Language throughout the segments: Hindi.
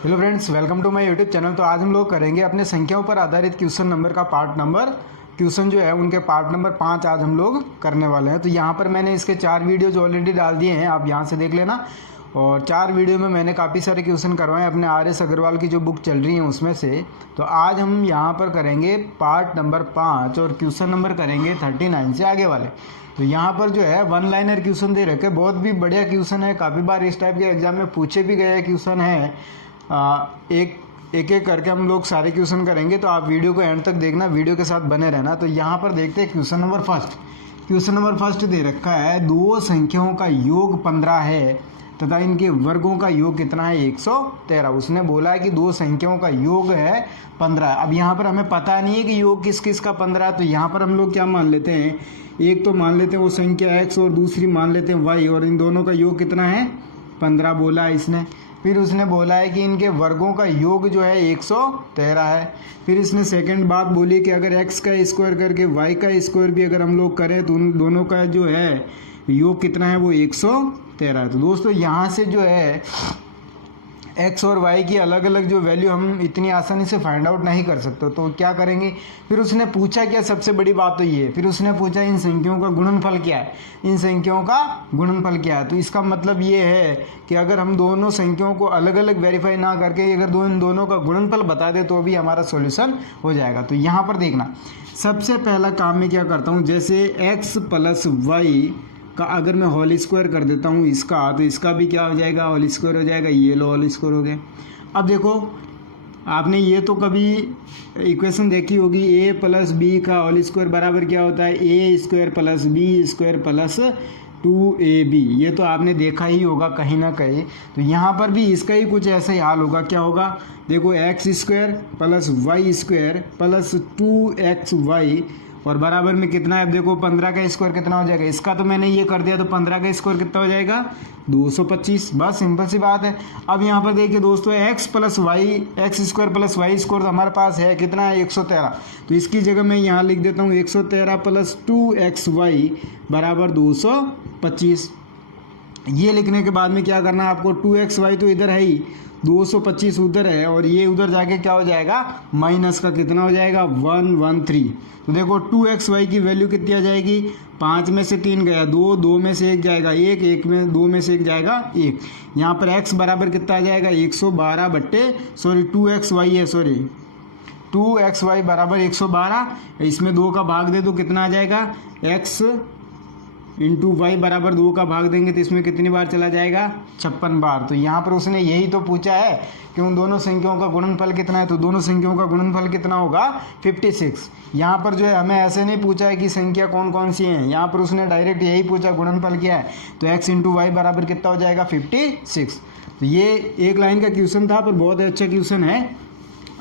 Hello friends, welcome to my YouTube channel. तो आज हम लोग करेंगे अपने संख्याओं पर आधारित क्वेश्चन नंबर का क्वेश्चन जो है उनके पार्ट नंबर 5 आज हम लोग करने वाले हैं। तो यहाँ पर मैंने इसके 4 वीडियोज ऑलरेडी डाल दिए हैं, आप यहाँ से देख लेना। और 4 वीडियो में मैंने काफ़ी सारे क्वेश्चन करवाए अपने RS अग्रवाल की जो बुक चल रही है उसमें से। तो आज हम यहाँ पर करेंगे पार्ट नंबर 5 और क्वेश्चन नंबर करेंगे 39 से आगे वाले। तो यहाँ पर जो है 1 लाइनर क्वेश्चन दे रखे, बहुत भी बढ़िया क्वेश्चन है, काफ़ी बार इस टाइप के एग्जाम में पूछे भी गए क्वेश्चन है। एक एक करके हम लोग सारे क्वेश्चन करेंगे, तो आप वीडियो को एंड तक देखना, वीडियो के साथ बने रहना। तो यहाँ पर देखते हैं क्वेश्चन नंबर फर्स्ट दे रखा है, दो संख्याओं का योग 15 है तथा इनके वर्गों का योग कितना है 113। उसने बोला है कि दो संख्याओं का योग है 15। अब यहाँ पर हमें पता नहीं है कि योग किस किस का 15 है, तो यहाँ पर हम लोग क्या मान लेते हैं, एक तो मान लेते हैं वो संख्या x और दूसरी मान लेते हैं y, और इन दोनों का योग कितना है 15 बोला है इसने। फिर उसने बोला है कि इनके वर्गों का योग जो है 113 है। फिर इसने सेकंड बात बोली कि अगर x का स्क्वायर करके y का स्क्वायर भी अगर हम लोग करें तो उन दोनों का जो है योग कितना है वो 113 है। तो दोस्तों यहाँ से जो है x और y की अलग अलग जो वैल्यू हम इतनी आसानी से फाइंड आउट नहीं कर सकते, तो क्या करेंगे। फिर उसने पूछा क्या, सबसे बड़ी बात तो ये, फिर उसने पूछा इन संख्याओं का गुणनफल क्या है, इन संख्याओं का गुणनफल क्या है। तो इसका मतलब ये है कि अगर हम दोनों संख्याओं को अलग अलग वेरीफाई ना करके अगर इन दोनों का गुणनफल बता दे तो भी हमारा सॉल्यूशन हो जाएगा। तो यहाँ पर देखना, सबसे पहला काम मैं क्या करता हूँ, जैसे x प्लस वाई का अगर मैं होल स्क्वायर कर देता हूँ इसका, तो इसका भी क्या हो जाएगा होल स्क्वायर हो जाएगा, ये लो होल स्क्वायर हो गया। अब देखो आपने ये तो कभी इक्वेशन देखी होगी, a प्लस बी का होल स्क्वायर बराबर क्या होता है a square plus B square plus 2ab, ये तो आपने देखा ही होगा कहीं ना कहीं। तो यहाँ पर भी इसका ही कुछ ऐसा ही हाल होगा। क्या होगा, देखो x square plus Y square plus 2xy और बराबर में कितना है, अब देखो 15 का स्क्वायर कितना हो जाएगा, इसका तो मैंने ये कर दिया, तो 15 का स्क्वायर कितना हो जाएगा 225। बस सिंपल सी बात है। अब यहाँ पर देखिए दोस्तों x plus Y X square plus Y square तो हमारे पास है कितना है 113, तो इसकी जगह मैं यहाँ लिख देता हूँ 113 प्लस 2xy बराबर 225। ये लिखने के बाद में क्या करना है आपको, 2xy तो इधर है ही, 225 उधर है, और ये उधर जाके क्या हो जाएगा माइनस का कितना हो जाएगा 113। तो देखो 2xy की वैल्यू कितनी आ जाएगी, 5 में से 3 गया 2, 2 में से 1 जाएगा 1, 1 में 2 में से 1 जाएगा 1। यहाँ पर x बराबर कितना आ जाएगा 112 बट्टे 2xy है 2xy बराबर 112, इसमें 2 का भाग दे दो कितना आ जाएगा, x इंटू वाई बराबर 2 का भाग देंगे तो इसमें कितनी बार चला जाएगा 56 बार। तो यहाँ पर उसने यही तो पूछा है कि उन दोनों संख्याओं का गुणनफल कितना है, तो दोनों संख्याओं का गुणनफल कितना होगा 56। यहाँ पर जो है हमें ऐसे नहीं पूछा है कि संख्या कौन कौन सी हैं, यहाँ पर उसने डायरेक्ट यही पूछा गुणनफल क्या है, तो x इंटू वाई बराबर कितना हो जाएगा 56। तो ये एक लाइन का क्वेश्चन था पर बहुत अच्छा क्वेश्चन है।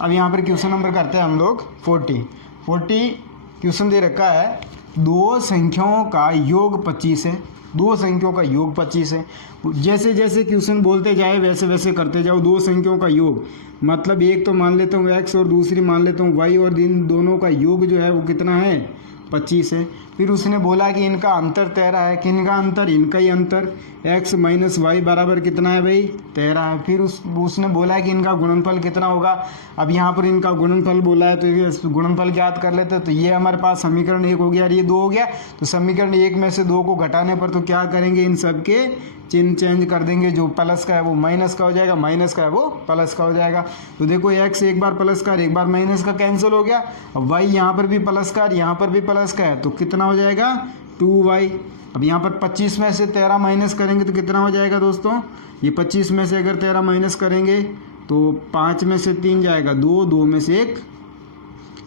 अब यहाँ पर क्वेश्चन नंबर करते हैं हम लोग 40 क्वेश्चन दे रखा है, दो संख्याओं का योग 25 है, दो संख्याओं का योग 25 है। जैसे जैसे क्वेश्चन बोलते जाए वैसे वैसे करते जाओ। दो संख्याओं का योग मतलब एक तो मान लेता हूँ x और दूसरी मान लेता हूँ y, और इन दोनों का योग जो है वो कितना है 25 है। फिर उसने बोला कि इनका अंतर 13 है, कि इनका अंतर इनका ही अंतर x माइनस वाई बराबर कितना है भाई 13 है। फिर उसने बोला है कि इनका गुणनफल कितना होगा। अब यहाँ पर इनका गुणनफल बोला है तो ये गुणनफल ज्ञात कर लेते हैं। तो ये हमारे पास समीकरण 1 हो गया और ये 2 हो गया। तो समीकरण 1 में से 2 को घटाने पर तो क्या करेंगे, इन सब के चिन्ह चेंज कर देंगे, जो प्लस का है वो माइनस का हो जाएगा, माइनस का है वो प्लस का हो जाएगा। तो देखो x एक बार प्लस का एक बार माइनस का कैंसिल हो गया। अब y यहाँ पर भी प्लस का यहाँ पर भी प्लस का है, तो कितना हो जाएगा 2y। अब यहाँ पर 25 में से 13 माइनस करेंगे तो कितना हो जाएगा दोस्तों, ये 25 में से अगर 13 माइनस करेंगे तो 5 में से 3 जाएगा 2, 2 में से 1,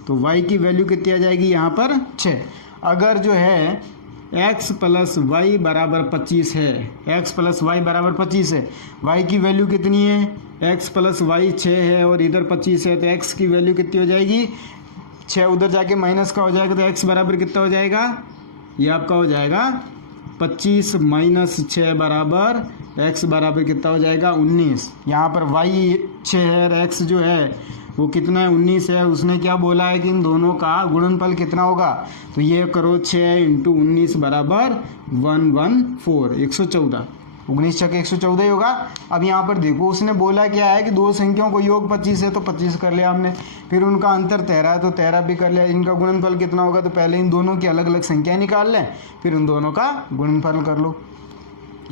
तो y की वैल्यू कितनी आ जाएगी यहाँ पर 6। अगर जो है x प्लस वाई बराबर 25 है, x प्लस वाई बराबर 25 है, y की वैल्यू कितनी है x प्लस वाई 6 है और इधर 25 है, तो x की वैल्यू कितनी हो जाएगी 6, उधर जाके माइनस का हो जाएगा, तो x बराबर कितना हो जाएगा, ये आपका हो जाएगा 25 माइनस 6 बराबर x बराबर कितना हो जाएगा 19। यहाँ पर y 6 है और x जो है वो कितना है 19 है। उसने क्या बोला है कि इन दोनों का गुणनफल कितना होगा, तो ये करो 6 इंटू 19 बराबर 114 114 19 छक 114 ही होगा। अब यहाँ पर देखो उसने बोला क्या है कि दो संख्याओं को योग 25 है तो 25 कर लिया हमने, फिर उनका अंतर 13 है तो 13 भी कर लिया। इनका गुणनफल कितना होगा, तो पहले इन दोनों की अलग अलग संख्या निकाल लें, फिर उन दोनों का गुणनफल कर लो।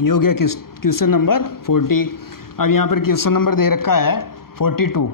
ये हो गया क्वेश्चन नंबर 40। अब यहाँ पर क्वेश्चन नंबर दे रखा है 41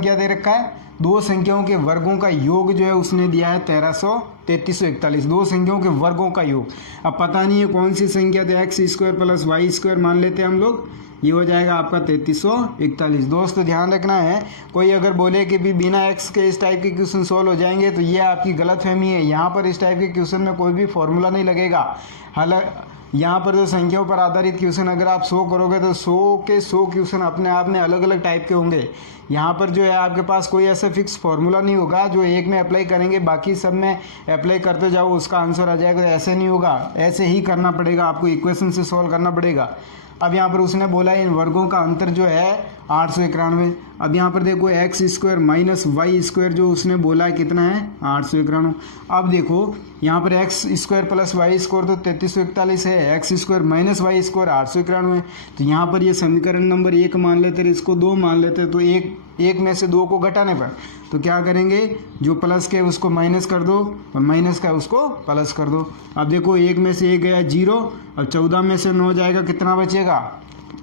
क्या दे रखा है, दो संख्याओं के वर्गों का योग जो है उसने दिया है 1300 3341, दो संख्याओं के वर्गों का योग। अब पता नहीं है कौन सी संख्या, तो X square plus Y square मान लेते हैं हम लोग, ये हो जाएगा आपका 3341। दोस्तों ध्यान रखना है, कोई अगर बोले कि भी बिना एक्स के इस टाइप के क्वेश्चन सॉल्व हो जाएंगे तो ये आपकी गलतफहमी है। यहाँ पर इस टाइप के क्वेश्चन में कोई भी फॉर्मूला नहीं लगेगा। हालांकि यहाँ पर जो संख्याओं पर आधारित क्वेश्चन अगर आप 100 करोगे तो 100 के 100 क्वेश्चन अपने आप में अलग अलग टाइप के होंगे। यहाँ पर जो है आपके पास कोई ऐसा फिक्स फार्मूला नहीं होगा जो एक में अप्लाई करेंगे बाकी सब में अप्लाई करते जाओ उसका आंसर आ जाएगा, ऐसे नहीं होगा। ऐसे ही करना पड़ेगा, आपको इक्वेशन से सॉल्व करना पड़ेगा। अब यहाँ पर उसने बोला इन वर्गों का अंतर जो है 891। अब यहाँ पर देखो X square minus Y square जो उसने बोला है कितना है 891। अब देखो यहाँ पर X square plus Y square तो 3341 है, X square minus Y square 891। तो यहाँ पर ये समीकरण नंबर 1 मान लेते, इसको 2 मान लेते, तो एक में से 2 को घटाने पर तो क्या करेंगे, जो प्लस के उसको माइनस कर दो और माइनस का उसको प्लस कर दो। अब देखो 1 में से 1 गया 0, अब 14 में से 9 जाएगा, कितना बचेगा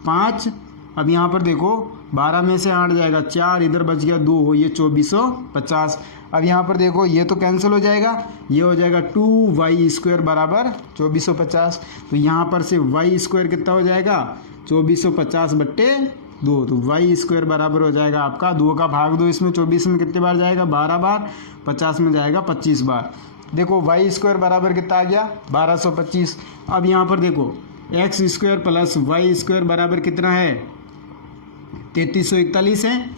5। अब यहाँ पर देखो 12 में से 8 जाएगा 4, इधर बच गया 2, ये 2450। अब यहाँ पर देखो ये तो कैंसिल हो जाएगा, ये हो जाएगा 2y स्क्वायर बराबर 2450। तो यहाँ पर से y स्क्वायर कितना हो जाएगा 2450/2, तो y स्क्वायर बराबर हो जाएगा आपका 2 का भाग 2, इसमें 24 में कितने बार जाएगा 12 बार, 50 में जाएगा 25 बार। देखो y स्क्वायर बराबर कितना आ गया 1225। अब यहाँ पर देखो X square plus Y square बराबर कितना है 3341 है।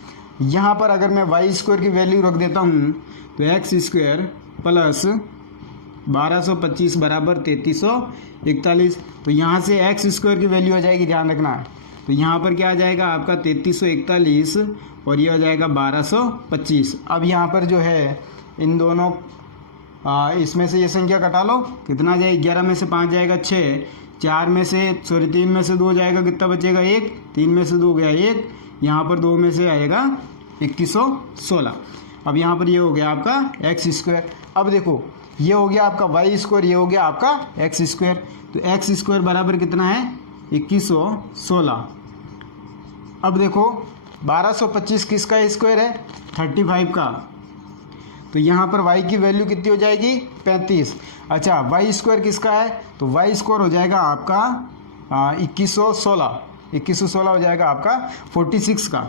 यहाँ पर अगर मैं वाई स्क्वायर की वैल्यू रख देता हूँ तो एक्स स्क्वायर प्लस 1225 बराबर 3341। तो यहाँ से एक्स स्क्वायर की वैल्यू हो जाएगी, ध्यान रखना। तो यहाँ पर क्या आ जाएगा आपका 3341 और ये हो जाएगा 1225। अब यहाँ पर जो है इन दोनों इसमें से ये संख्या कटा लो, कितना जाएगा 11 में से 5 जाएगा 6, 4 में से 3 में से 2 जाएगा, कितना बचेगा 1, 3 में से 2 गया 1, यहाँ पर 2 में से आएगा 2116। अब यहाँ पर ये हो गया आपका एक्स स्क्वायर। अब देखो ये हो गया आपका वाई स्क्वायर, ये हो गया आपका एक्स स्क्वायर। तो एक्स स्क्वायर बराबर कितना है 2116। अब देखो 1225 किसका स्क्वायर है 35 का, तो यहाँ पर y की वैल्यू कितनी हो जाएगी 35। अच्छा y स्क्वायर किसका है, तो y स्क्वायर हो जाएगा आपका 2116 हो जाएगा आपका 46 का।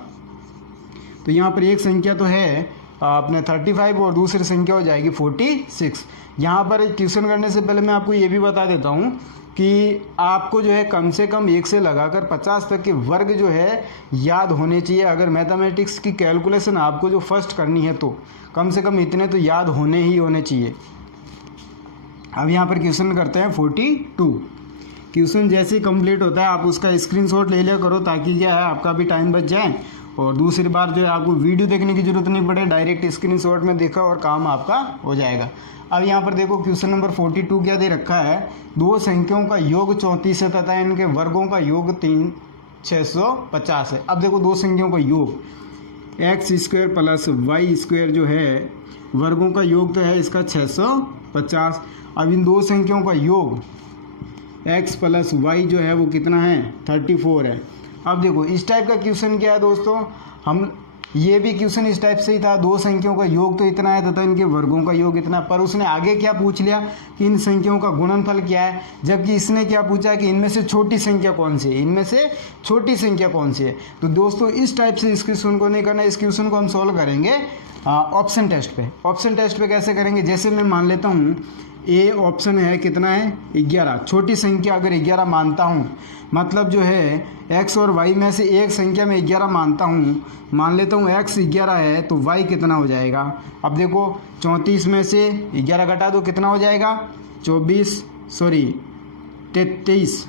तो यहाँ पर एक संख्या तो है अपने 35 और दूसरी संख्या हो जाएगी 46। यहाँ पर क्वेश्चन करने से पहले मैं आपको ये भी बता देता हूँ कि आपको जो है कम से कम 1 से लगाकर 50 तक के वर्ग जो है याद होने चाहिए। अगर मैथमेटिक्स की कैलकुलेशन आपको जो फर्स्ट करनी है तो कम से कम इतने तो याद होने चाहिए। अब यहाँ पर क्वेश्चन करते हैं 42। क्वेश्चन जैसे ही कंप्लीट होता है आप उसका स्क्रीनशॉट ले लिया करो ताकि क्या है आपका भी टाइम बच जाए और दूसरी बार जो है आपको वीडियो देखने की जरूरत नहीं पड़े, डायरेक्ट स्क्रीनशॉट में देखा और काम आपका हो जाएगा। अब यहाँ पर देखो क्वेश्चन नंबर 42 क्या दे रखा है, दो संख्याओं का योग 34 है तथा इनके वर्गों का योग 650 है। अब देखो दो संख्याओं का योग X square plus Y square जो है वर्गों का योग तो है इसका 650। अब इन दो संख्याओं का योग x प्लस वाई जो है वो कितना है 34 है। अब देखो इस टाइप का क्वेश्चन क्या है दोस्तों, हम ये भी क्वेश्चन इस टाइप से ही था, दो संख्याओं का योग तो इतना है तथा इनके वर्गों का योग इतना, पर उसने आगे क्या पूछ लिया कि इन संख्याओं का गुणनफल क्या है, जबकि इसने क्या पूछा कि इनमें से छोटी संख्या कौन सी है, इनमें से छोटी संख्या कौन सी है। तो दोस्तों इस टाइप से इस क्वेश्चन को नहीं करना, इस क्वेश्चन को हम सॉल्व करेंगे ऑप्शन टेस्ट पे। ऑप्शन टेस्ट पे कैसे करेंगे, जैसे मैं मान लेता हूँ ए ऑप्शन है कितना है 11, छोटी संख्या अगर 11 मानता हूँ, मतलब जो है x और y में से एक संख्या में 11 मानता हूँ, मान लेता हूँ x 11 है तो y कितना हो जाएगा। अब देखो 34 में से 11 घटा दो कितना हो जाएगा 33।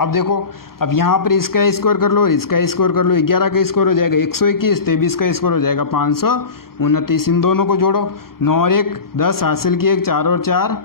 अब देखो अब यहाँ पर इसका स्कोर कर लो, इसका स्कोर कर लो, 11 का स्कोर हो जाएगा 121, 23 का स्कोर हो जाएगा 529। इन दोनों को जोड़ो, 9 और 1 10 हासिल किए, 4 और 4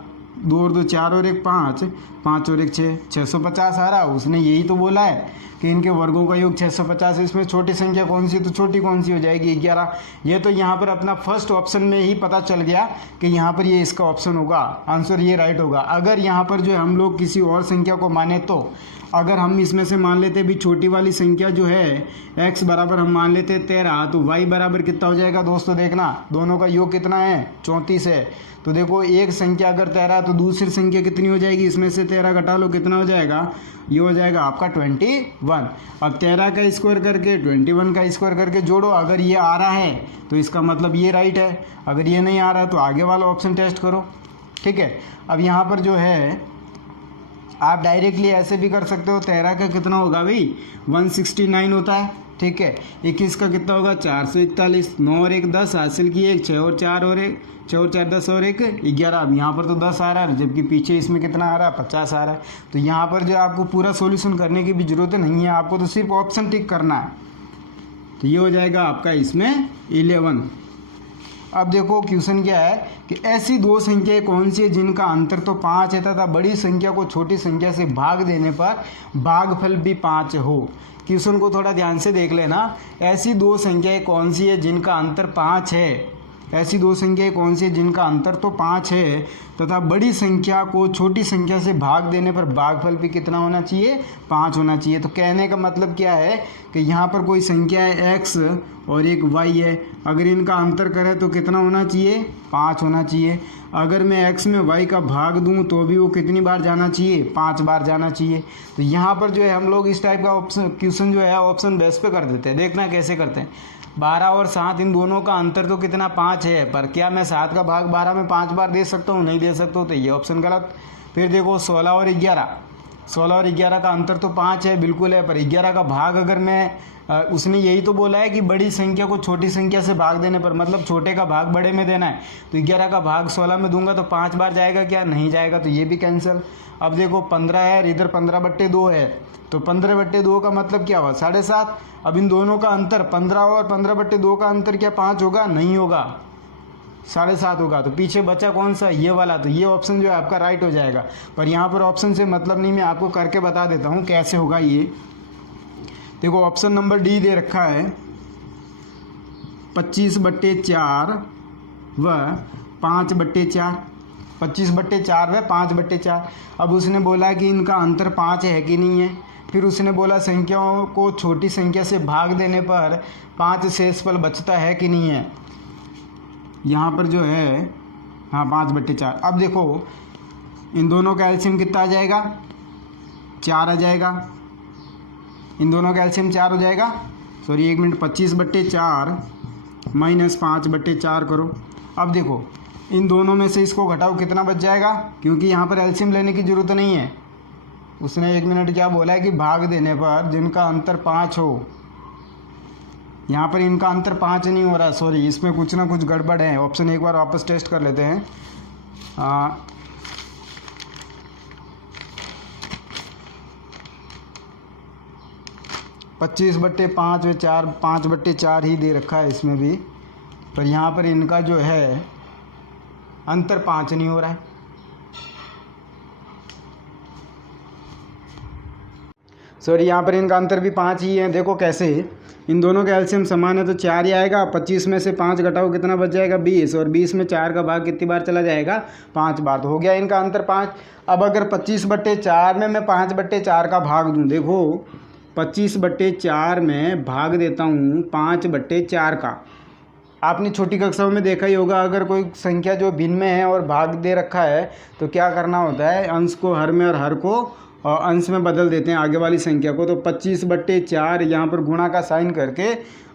2 और 2 4 और 1 5, 5 और 1 6, 650 आ रहा। उसने यही तो बोला है कि इनके वर्गों का योग 650 है। इसमें छोटी संख्या कौन सी, तो छोटी कौन सी हो जाएगी 11। ये तो यहाँ पर अपना फर्स्ट ऑप्शन में ही पता चल गया कि यहाँ पर ये इसका ऑप्शन होगा, आंसर ये राइट होगा। अगर यहाँ पर जो है हम लोग किसी और संख्या को माने तो अगर हम इसमें से मान लेते भी छोटी वाली संख्या जो है x बराबर हम मान लेते 13, तो y बराबर कितना हो जाएगा दोस्तों, देखना दोनों का योग कितना है 34 है। तो देखो एक संख्या अगर 13 है तो दूसरी संख्या कितनी हो जाएगी, इसमें से 13 घटा लो कितना हो जाएगा, ये हो जाएगा आपका 21। अब 13 का स्क्वायर करके 21 का स्क्वायर करके जोड़ो, अगर ये आ रहा है तो इसका मतलब ये राइट है, अगर ये नहीं आ रहा है तो आगे वाला ऑप्शन टेस्ट करो। ठीक है, अब यहाँ पर जो है आप डायरेक्टली ऐसे भी कर सकते हो, 13 का कितना होगा भाई 169 होता है। ठीक है, 21 का कितना होगा 441, 9 और 1 10 हासिल किए, 6 और 4 और 1 6 और 4 10 और 1 11। अब यहाँ पर तो 10 आ रहा है, जबकि पीछे इसमें कितना आ रहा है 50 आ रहा है। तो यहाँ पर जो आपको पूरा सॉल्यूशन करने की भी ज़रूरत नहीं है, आपको तो सिर्फ ऑप्शन टिक करना है। तो ये हो जाएगा आपका इसमें 11। अब देखो क्वेश्चन क्या है कि ऐसी दो संख्याएं कौन सी है जिनका अंतर तो 5 है तथा बड़ी संख्या को छोटी संख्या से भाग देने पर भागफल भी 5 हो। क्वेश्चन को थोड़ा ध्यान से देख लेना। ऐसी दो संख्याएं कौन सी है जिनका अंतर 5 है, ऐसी दो संख्याएं कौन सी है जिनका अंतर तो 5 है तथा बड़ी संख्या को छोटी संख्या से भाग देने पर भागफल भी कितना होना चाहिए 5 होना चाहिए। तो कहने का मतलब क्या है कि यहाँ पर कोई संख्या है x और एक y है, अगर इनका अंतर करें तो कितना होना चाहिए 5 होना चाहिए। अगर मैं x में y का भाग दूं तो भी वो कितनी बार जाना चाहिए 5 बार जाना चाहिए। तो यहाँ पर जो है हम लोग इस टाइप का ऑप्शन क्वेश्चन जो है ऑप्शन बेस पे कर देते हैं। देखना कैसे करते हैं। 12 और 7 इन दोनों का अंतर तो कितना 5 है, पर क्या मैं 7 का भाग 12 में 5 बार दे सकता हूँ, नहीं दे सकता हूँ, तो ये ऑप्शन गलत। फिर देखो 16 और 11, 16 और 11 का अंतर तो 5 है, बिल्कुल है, पर 11 का भाग अगर मैं उसने यही तो बोला है कि बड़ी संख्या को छोटी संख्या से भाग देने पर, मतलब छोटे का भाग बड़े में देना है। तो 11 का भाग 16 में दूंगा तो 5 बार जाएगा क्या, नहीं जाएगा, तो ये भी कैंसिल। अब देखो 15 है, इधर 15/2 है, तो 15/2 का मतलब क्या हुआ 7.5। अब इन दोनों का अंतर 15 और 15/2 का अंतर क्या 5 होगा, नहीं होगा, 7.5 होगा। तो पीछे बचा कौन सा, ये वाला। तो ये ऑप्शन जो है आपका राइट हो जाएगा। पर यहाँ पर ऑप्शन से मतलब नहीं, मैं आपको करके बता देता हूँ कैसे होगा ये। देखो ऑप्शन नंबर डी दे रखा है 25/4 व 5/4, 25/4 व 5/4। अब उसने बोला कि इनका अंतर 5 है कि नहीं है। फिर उसने बोला संख्याओं को छोटी संख्या से भाग देने पर 5 शेषफल बचता है कि नहीं है। यहाँ पर जो है हाँ 5/4। अब देखो इन दोनों का एलसीएम कितना आ जाएगा 4 आ जाएगा, इन दोनों का एलसीएम 4 हो जाएगा। सॉरी एक मिनट, 25/4 माइनस 5/4 करो। अब देखो इन दोनों में से इसको घटाओ, कितना बच जाएगा, क्योंकि यहाँ पर एलसीएम लेने की ज़रूरत नहीं है। उसने 1 मिनट क्या बोला है कि भाग देने पर जिनका अंतर 5 हो। यहाँ पर इनका अंतर 5 नहीं हो रहा, सॉरी इसमें कुछ ना कुछ गड़बड़ है। ऑप्शन एक बार वापस टेस्ट कर लेते हैं। 25/5 व 4 5/4 ही दे रखा है इसमें भी, पर यहाँ पर इनका जो है अंतर 5 नहीं हो रहा है। सॉरी यहाँ पर इनका अंतर भी 5 ही है। देखो कैसे, इन दोनों का एलसीएम समान है तो 4 ही आएगा। 25 में से 5 घटाओ कितना बच जाएगा 20, और 20 में 4 का भाग कितनी बार चला जाएगा 5 बार, तो हो गया इनका अंतर 5। अब अगर 25/4 में मैं 5/4 का भाग दूँ, देखो 25/4 में भाग देता हूँ 5/4 का। आपने छोटी कक्षाओं में देखा ही होगा, अगर कोई संख्या जो भिन्न में है और भाग दे रखा है तो क्या करना होता है, अंश को हर में और हर को अंश में बदल देते हैं आगे वाली संख्या को। तो 25/4 यहाँ पर गुणा का साइन करके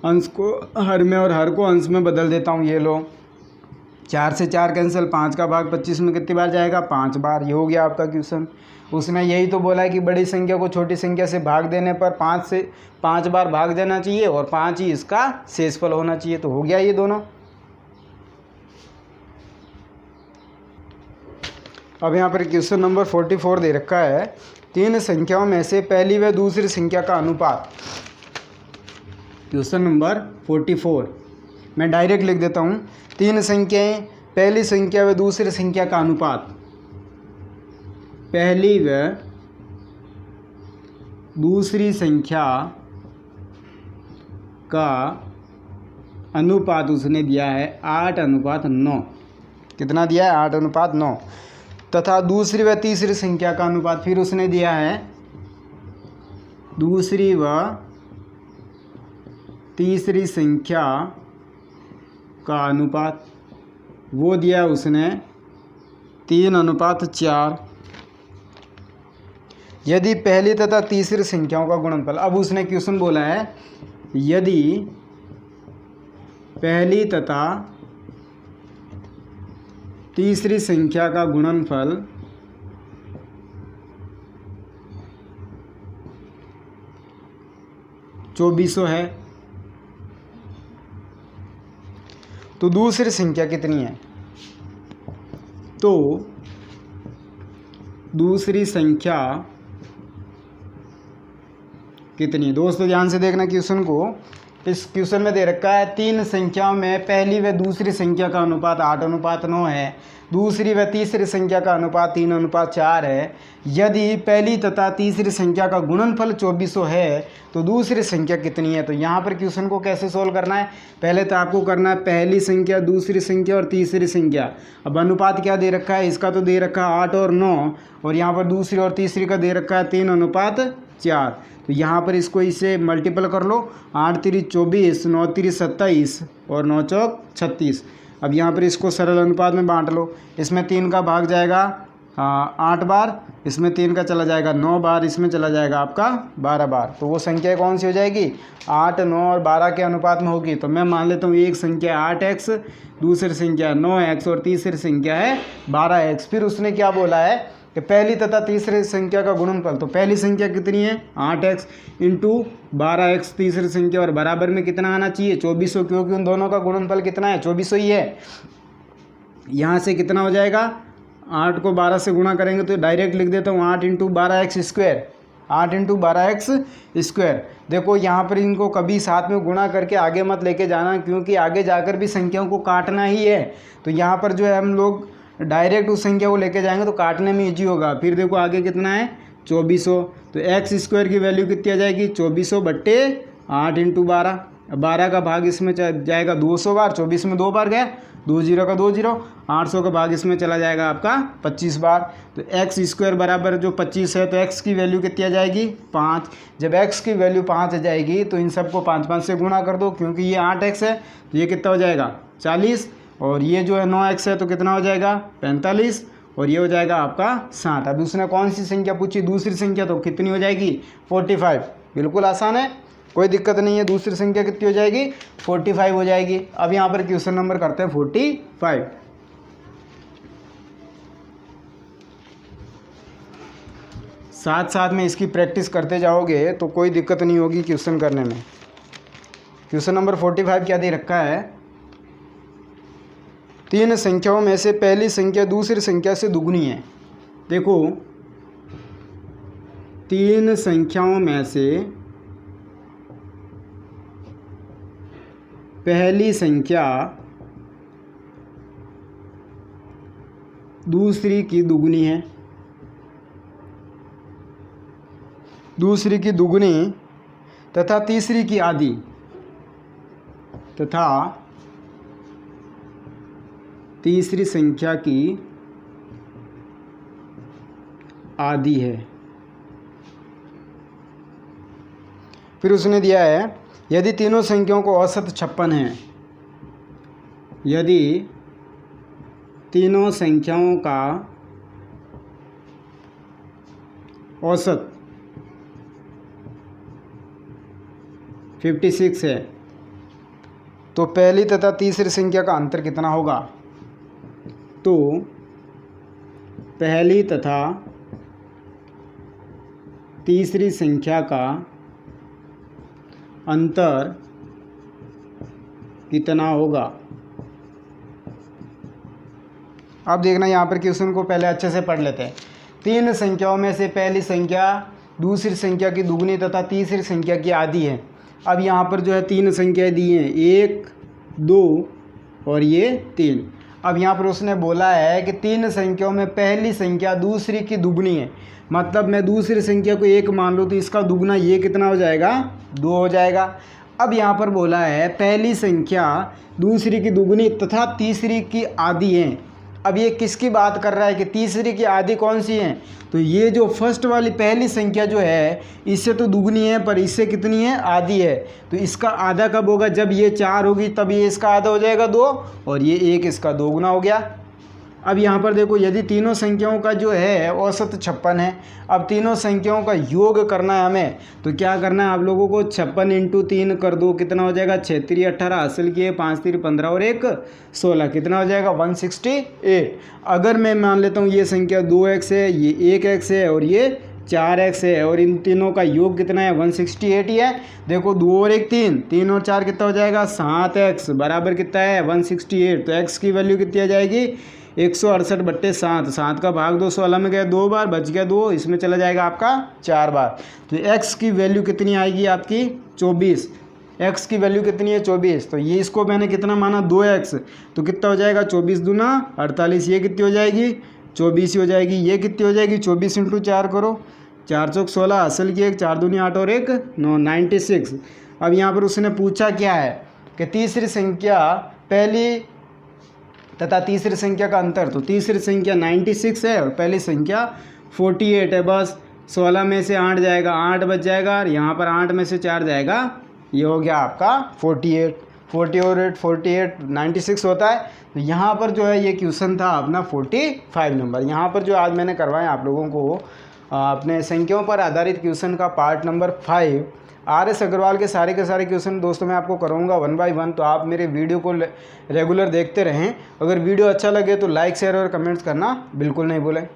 अंश को हर में और हर को अंश में बदल देता हूँ। ये लो 4 से 4 कैंसिल, 5 का भाग 25 में कितनी बार जाएगा 5 बार। ये हो गया आपका क्वेश्चन। उसने यही तो बोला है कि बड़ी संख्या को छोटी संख्या से भाग देने पर 5 से 5 बार भाग देना चाहिए और 5 ही इसका शेषफल होना चाहिए। तो हो गया ये दोनों। अब यहाँ पर क्वेश्चन नंबर 44 दे रखा है, 3 संख्याओं में से पहली व दूसरी संख्या का अनुपात। क्वेश्चन नंबर 44 मैं डायरेक्ट लिख देता हूँ, 3 संख्याएं, पहली संख्या व दूसरी संख्या का अनुपात। पहली व दूसरी संख्या का अनुपात उसने दिया है 8:9। कितना दिया है? 8:9। तथा दूसरी व तीसरी संख्या का अनुपात फिर उसने दिया है, दूसरी व तीसरी संख्या का अनुपात वो दिया उसने 3:4। यदि पहली तथा तीसरी संख्याओं का गुणनफल, अब उसने क्वेश्चन बोला है यदि पहली तथा तीसरी संख्या का गुणनफल 2400 है तो दूसरी संख्या कितनी है? तो दूसरी संख्या कितनी है? दोस्तों ध्यान से देखना क्वेश्चन को। इस क्वेश्चन में दे रखा है तीन संख्याओं में पहली व दूसरी संख्या का अनुपात 8:9 है, दूसरी व तीसरी संख्या का अनुपात 3:4 है। यदि पहली तथा तीसरी संख्या का गुणनफल 2400 है तो दूसरी संख्या कितनी है? तो यहाँ पर क्वेश्चन को कैसे सोल्व करना है? पहले तो आपको करना है पहली संख्या, दूसरी संख्या और तीसरी संख्या। अब अनुपात क्या दे रखा है? इसका तो दे रखा है 8 और 9, और यहाँ पर दूसरी और तीसरी का दे रखा है 3:4। तो यहाँ पर इसको इसे मल्टीपल कर लो, 8 3 24, 9 3 27 और 9 4 36। अब यहाँ पर इसको सरल अनुपात में बांट लो। इसमें 3 का भाग जाएगा 8 बार, इसमें 3 का चला जाएगा 9 बार, इसमें चला जाएगा आपका 12 बार। तो वो संख्या कौन सी हो जाएगी? 8, 9 और 12 के अनुपात में होगी। तो मैं मान लेता हूँ एक संख्या 8x, दूसरी संख्या 9x और तीसरी संख्या है 12x। फिर उसने क्या बोला है कि पहली तथा तीसरी संख्या का गुणनफल, तो पहली संख्या कितनी है? 8x इंटू 12x तीसरी संख्या, और बराबर में कितना आना चाहिए? 2400, क्योंकि उन दोनों का गुणनफल कितना है? 2400 ही है। यहाँ से कितना हो जाएगा? 8 को 12 से गुणा करेंगे तो डायरेक्ट लिख देता हूँ 8 into 12x square, 8 into 12x square. देखो यहाँ पर इनको कभी साथ में गुणा करके आगे मत लेके जाना, क्योंकि आगे जाकर भी संख्याओं को काटना ही है। तो यहाँ पर जो है हम लोग डायरेक्ट उस संख्या को लेके जाएंगे तो काटने में इजी होगा। फिर देखो आगे कितना है? 2400। तो एक्स स्क्वायर की वैल्यू कितनी आ जाएगी? 2400/8 इंटू 12। 12 का भाग इसमें जाएगा 200 बार, 24 में 2 बार गया, 2 0 का 2 0, 800 का भाग इसमें चला जाएगा आपका 25 बार। तो एक्स स्क्वायर बराबर जो 25 है, तो एक्स की वैल्यू कितनी आ जाएगी? 5। जब एक्स की वैल्यू 5 आ जाएगी तो इन सबको 5 5 से गुणा कर दो, क्योंकि ये 8x है तो ये कितना हो जाएगा? 40, और ये जो है 9x है तो कितना हो जाएगा? 45, और ये हो जाएगा आपका 60। अब उसने कौन सी संख्या पूछी? दूसरी संख्या, तो कितनी हो जाएगी? 45। बिल्कुल आसान है, कोई दिक्कत नहीं है। दूसरी संख्या कितनी हो जाएगी? 45 हो जाएगी। अब यहाँ पर क्वेश्चन नंबर करते हैं 45। साथ साथ में इसकी प्रैक्टिस करते जाओगे तो कोई दिक्कत नहीं होगी क्वेश्चन करने में। क्वेश्चन नंबर 45 क्या दे रखा है? तीन संख्याओं में से पहली संख्या दूसरी संख्या से दुगनी है। देखो, तीन संख्याओं में से पहली संख्या दूसरी की दुगनी है, दूसरी की दुगनी तथा तीसरी की आधी, तथा तीसरी संख्या की आधी है। फिर उसने दिया है यदि तीनों संख्याओं को औसत 56 है, यदि तीनों संख्याओं का औसत 56 है तो पहली तथा तीसरी संख्या का अंतर कितना होगा? तो पहली तथा तीसरी संख्या का अंतर कितना होगा? अब देखना यहाँ पर क्वेश्चन को पहले अच्छे से पढ़ लेते हैं। तीन संख्याओं में से पहली संख्या दूसरी संख्या की दुगनी तथा तीसरी संख्या की आधी है। अब यहाँ पर जो है तीन संख्याएं दी हैं, 1 2 और ये 3। अब यहाँ पर उसने बोला है कि 3 संख्याओं में पहली संख्या दूसरी की दुगनी है, मतलब मैं दूसरी संख्या को 1 मान लूँ तो इसका दुगना ये कितना हो जाएगा, 2 हो जाएगा। अब यहाँ पर बोला है पहली संख्या दूसरी की दुगनी तथा तीसरी की आधी है। अब ये किसकी बात कर रहा है कि तीसरी की आधी कौन सी है, तो ये जो फर्स्ट वाली पहली संख्या जो है इससे तो दुगनी है पर इससे कितनी है, आधी है। तो इसका आधा कब होगा, जब ये 4 होगी तब ये इसका आधा हो जाएगा 2 और ये 1 इसका दोगुना हो गया। अब यहाँ पर देखो यदि तीनों संख्याओं का जो है औसत 56 है, अब तीनों संख्याओं का योग करना है हमें, तो क्या करना है आप लोगों को, 56 × 3 कर दो, कितना हो जाएगा, 6 × 3 18 हासिल किए, 5 × 3 15 और 1 16, कितना हो जाएगा 168। अगर मैं मान लेता हूँ ये संख्या 2x है, ये 1x है और ये 4x है और इन तीनों का योग कितना है, 168 ही है। देखो 2 और 1 3, 3 और 4 कितना हो जाएगा, 7x बराबर कितना है 168। तो x की वैल्यू कितनी आ जाएगी, 168/7, 7 का भाग 2 16 में गया 2 बार, बच गया 2, इसमें चला जाएगा आपका 4 बार। तो x की वैल्यू कितनी आएगी आपकी 24, x की वैल्यू कितनी है 24। तो ये इसको मैंने कितना माना 2x, तो कितना हो जाएगा 24 दूना 48, ये कितनी हो जाएगी 24 ही हो जाएगी। ये कितनी हो जाएगी 24 × 4 करो, 4 चौक 16 हासिल किए, 4 दूनी 8 और 1 9 96। अब यहाँ पर उसने पूछा क्या है कि तीसरी संख्या पहली तथा तीसरी संख्या का अंतर, तो तीसरी संख्या 96 है और पहली संख्या 48 है। बस 16 में से 8 जाएगा, 8 बच जाएगा और यहाँ पर 8 में से 4 जाएगा, ये हो गया आपका 48। 48 96 होता है। तो यहाँ पर जो है ये क्वेश्चन था अपना 45 नंबर। यहाँ पर जो आज मैंने करवाया आप लोगों को अपने संख्याओं पर आधारित क्वेश्चन का पार्ट नंबर 5, RS अग्रवाल के सारे क्वेश्चन दोस्तों मैं आपको कराऊंगा 1 बाय 1। तो आप मेरे वीडियो को रेगुलर देखते रहें। अगर वीडियो अच्छा लगे तो लाइक शेयर और कमेंट्स करना बिल्कुल नहीं भूलें।